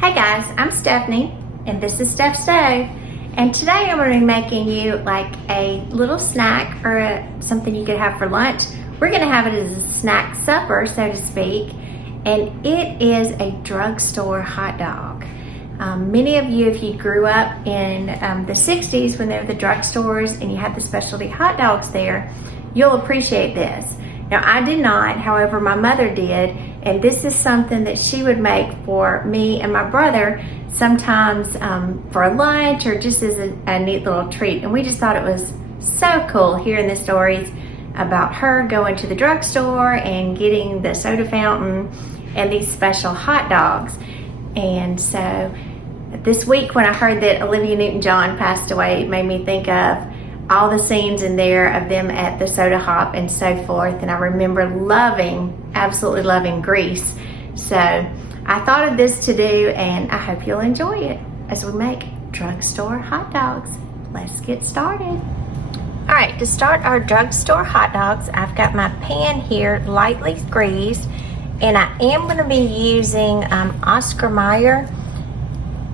Hey guys, I'm Stephanie and this is Steph Stove, and today I'm going to be making you like a little snack or something you could have for lunch. We're going to have it as a snack supper, so to speak, and it is a drugstore hot dog. Many of you, if you grew up in the 60s when there were the drugstores and you had the specialty hot dogs there, you'll appreciate this. Now, I did not, however, my mother did, and this is something that she would make for me and my brother sometimes for lunch or just as a neat little treat. And we just thought it was so cool hearing the stories about her going to the drugstore and getting the soda fountain and these special hot dogs. And so this week when I heard that Olivia Newton-John passed away, it made me think of all the scenes in there of them at the soda hop and so forth. And I remember absolutely loving Grease. So I thought of this to do, and I hope you'll enjoy it as we make drugstore hot dogs. Let's get started. All right, to start our drugstore hot dogs, I've got my pan here lightly greased, and I am going to be using Oscar Mayer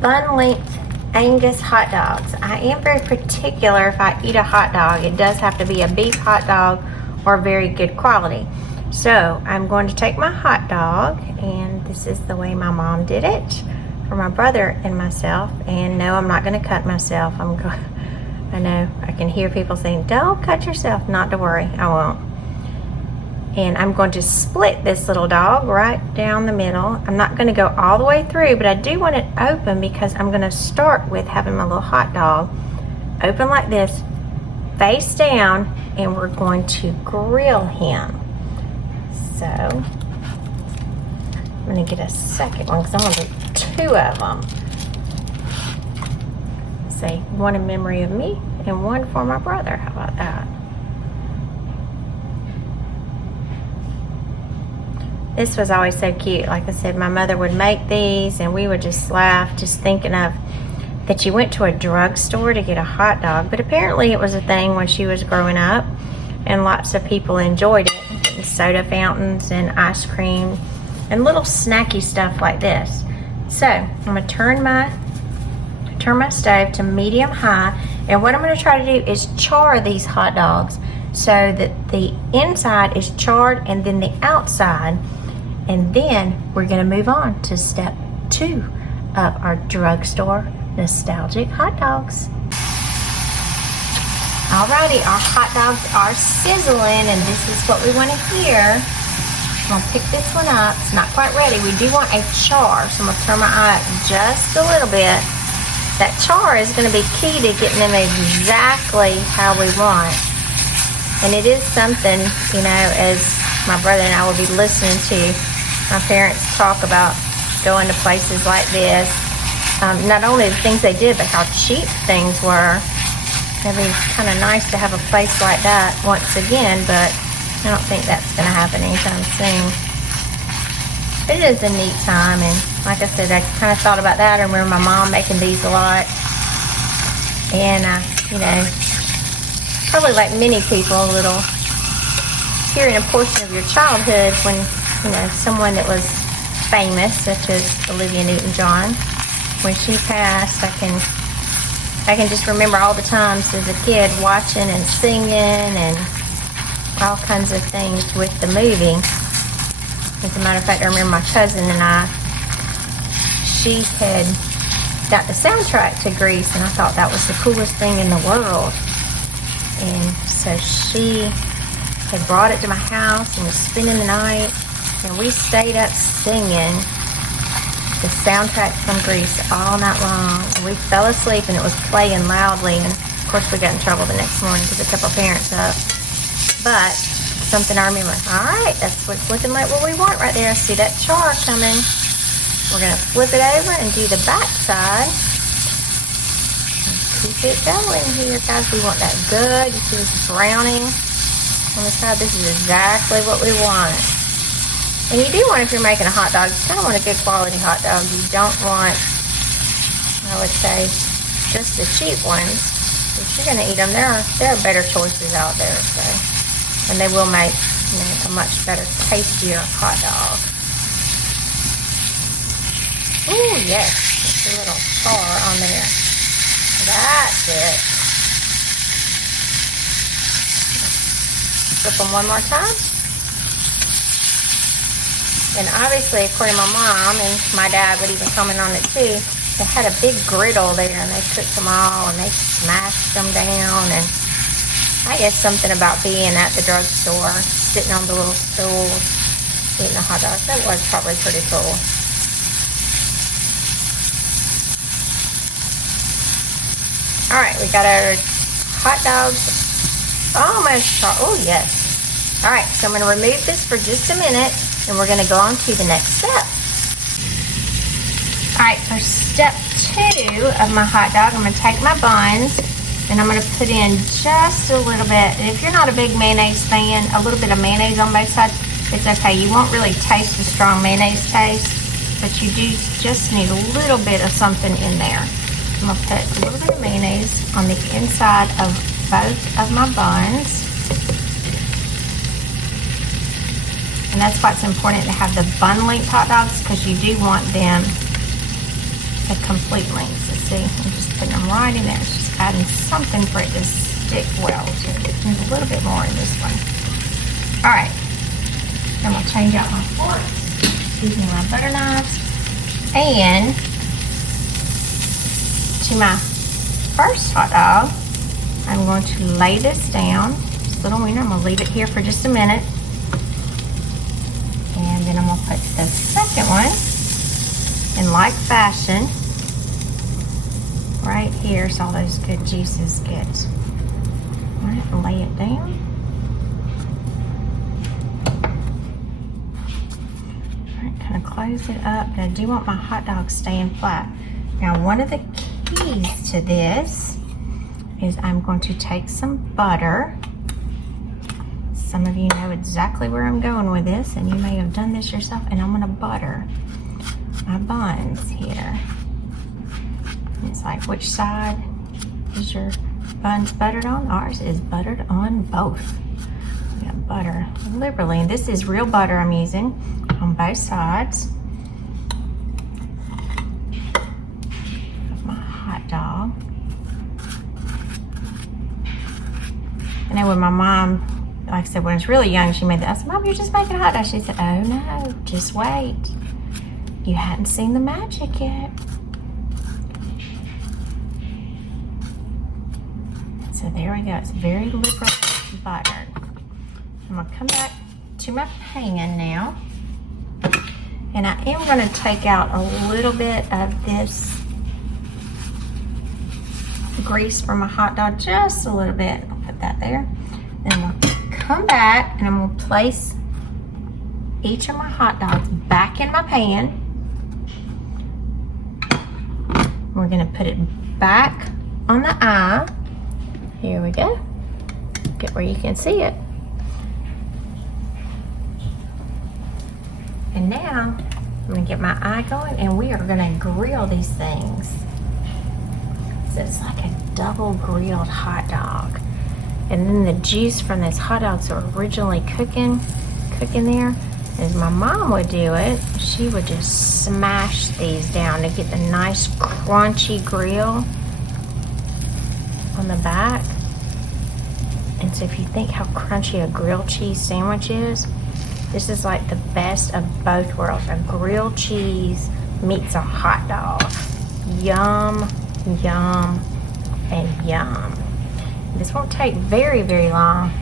bun length Angus hot dogs. I am very particular if I eat a hot dog. It does have to be a beef hot dog or very good quality. So I'm going to take my hot dog, and this is the way my mom did it for my brother and myself. And no, I'm not going to cut myself. I know I can hear people saying, don't cut yourself. Not to worry, I won't. And I'm going to split this little dog right down the middle. I'm not going to go all the way through, but I do want it open because I'm going to start with having my little hot dog open like this, face down, and we're going to grill him. So I'm going to get a second one because I'm going to do two of them. Say one in memory of me and one for my brother. How about that? This was always so cute. Like I said, my mother would make these and we would just laugh just thinking of that you went to a drugstore to get a hot dog. But apparently it was a thing when she was growing up and lots of people enjoyed it. Getting soda fountains and ice cream and little snacky stuff like this. So I'm going to turn my stove to medium high, and what I'm going to try to do is char these hot dogs so that the inside is charred and then the outside. And then we're going to move on to step 2 of our drugstore nostalgic hot dogs. Alrighty, our hot dogs are sizzling, and this is what we want to hear. I'm going to pick this one up. It's not quite ready. We do want a char, so I'm going to turn my eye up just a little bit. That char is going to be key to getting them exactly how we want. And it is something, you know, as my brother and I will be listening to my parents talk about going to places like this. Not only the things they did, but how cheap things were. It'd be kind of nice to have a place like that once again, but I don't think that's going to happen anytime soon. It is a neat time, and like I said, I kind of thought about that. I remember my mom making these a lot. And, you know, probably like many people, a little hearing a portion of your childhood when, you know, someone that was famous, such as Olivia Newton-John, when she passed, I can just remember all the times as a kid watching and singing and all kinds of things with the movie. As a matter of fact, I remember my cousin and she had got the soundtrack to Grease, and I thought that was the coolest thing in the world. And so she had brought it to my house and was spending the night, and we stayed up singing the soundtrack from Grease all night long. And we fell asleep and it was playing loudly, and of course we got in trouble the next morning because it kept our parents up. But something I remember. Alright, that's what's looking like what we want right there. See that char coming. We're going to flip it over and do the back side. Keep it going here, guys. We want that good. You see this browning on the side? This is exactly what we want. And you do want, if you're making a hot dog, you kind of want a good quality hot dog. You don't want, I would say, just the cheap ones. If you're going to eat them, there are better choices out there. So, and they will make, you know, a much better, tastier hot dog. Ooh, yes. Just a little char on there. That's it. Flip them one more time. And obviously, according to my mom, and my dad would even comment on it too, they had a big griddle there and they cooked them all and they smashed them down. And I guess something about being at the drugstore, sitting on the little stool, eating the hot dogs, that was probably pretty cool. All right, we got our hot dogs almost, oh yes. All right, so I'm gonna remove this for just a minute and we're gonna go on to the next step. All right, for step 2 of my hot dog, I'm gonna take my buns and I'm gonna put in just a little bit. And if you're not a big mayonnaise fan, a little bit of mayonnaise on both sides, it's okay. You won't really taste the strong mayonnaise taste, but you do just need a little bit of something in there. I'm gonna put a little bit of mayonnaise on the inside of both of my buns. And that's why it's important to have the bun length hot dogs, because you do want them a complete length. So see, I'm just putting them right in there. It's just adding something for it to stick well to it. There's a little bit more in this one. All right, then we'll change out my forks. Excuse me, my butter knives. And to my first hot dog, I'm going to lay this down, this little wiener. I'm going to leave it here for just a minute. And then I'm going to put the second one in like fashion right here so all those good juices get. All right, lay it down. All right, kind of close it up. And I do want my hot dog staying flat. Now, one of the keys to this is I'm going to take some butter. Some of you know exactly where I'm going with this, and you may have done this yourself, and I'm gonna butter my buns here. And it's like, which side is your buns buttered on? Ours is buttered on both. We got butter liberally, and this is real butter I'm using on both sides of my hot dog. I know when my mom, like I said, when I was really young, she made that. I said, Mom, you're just making hot dogs. She said, oh no, just wait. You hadn't seen the magic yet. So there we go. It's very liberal buttered. I'm gonna come back to my pan now. And I am gonna take out a little bit of this grease from my hot dog, just a little bit. I'll put that there. Then I'm gonna come back and I'm gonna place each of my hot dogs back in my pan. We're gonna put it back on the eye. Here we go. Get where you can see it. And now I'm gonna get my eye going and we are gonna grill these things. So it's like a double grilled hot dog. And then the juice from those hot dogs are originally cooking there. As my mom would do it, she would just smash these down to get the nice crunchy grill on the back. And so if you think how crunchy a grilled cheese sandwich is, this is like the best of both worlds. A grilled cheese meets a hot dog. Yum, yum, and yum. This won't take very, very long.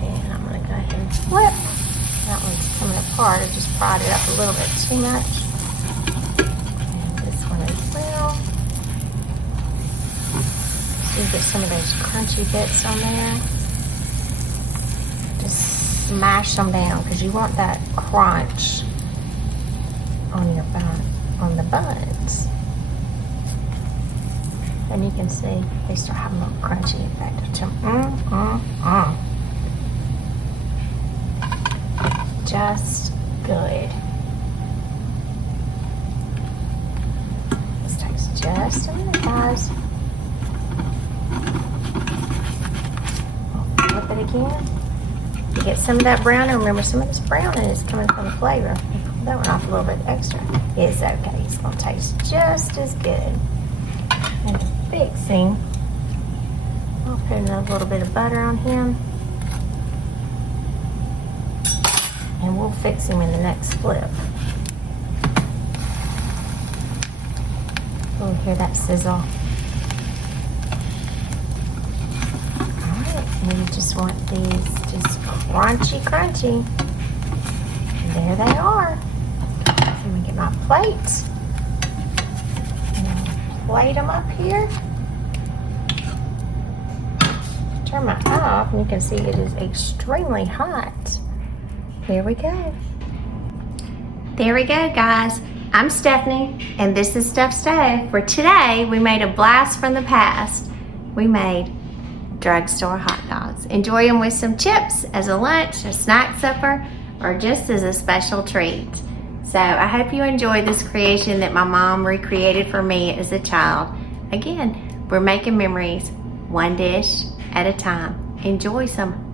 And I'm gonna go ahead and flip. That one's coming apart. I just fried it up a little bit too much. And this one as well. So you get some of those crunchy bits on there. Just smash them down because you want that crunch on your bun, on the buns. And you can see they start having a little crunchy effect to them. Just good. This takes just a minute, guys. We'll flip it again. to get some of that browning. Remember, some of this browning is coming from the flavor. Pull that one off a little bit extra. It's okay. It's going to taste just as good. And the fixing, I'll put another little bit of butter on him. And we'll fix him in the next flip. Oh, hear that sizzle. We just want these just crunchy, crunchy. And there they are. Let me get my plate. And I'll plate them up here. Turn my off, and you can see it is extremely hot. Here we go. There we go, guys. I'm Stephanie, and this is Steph's Stove. For today, we made a blast from the past. We made drugstore hot dogs. Enjoy them with some chips as a lunch, a snack supper, or just as a special treat. So I hope you enjoyed this creation that my mom recreated for me as a child. Again, we're making memories one dish at a time. Enjoy some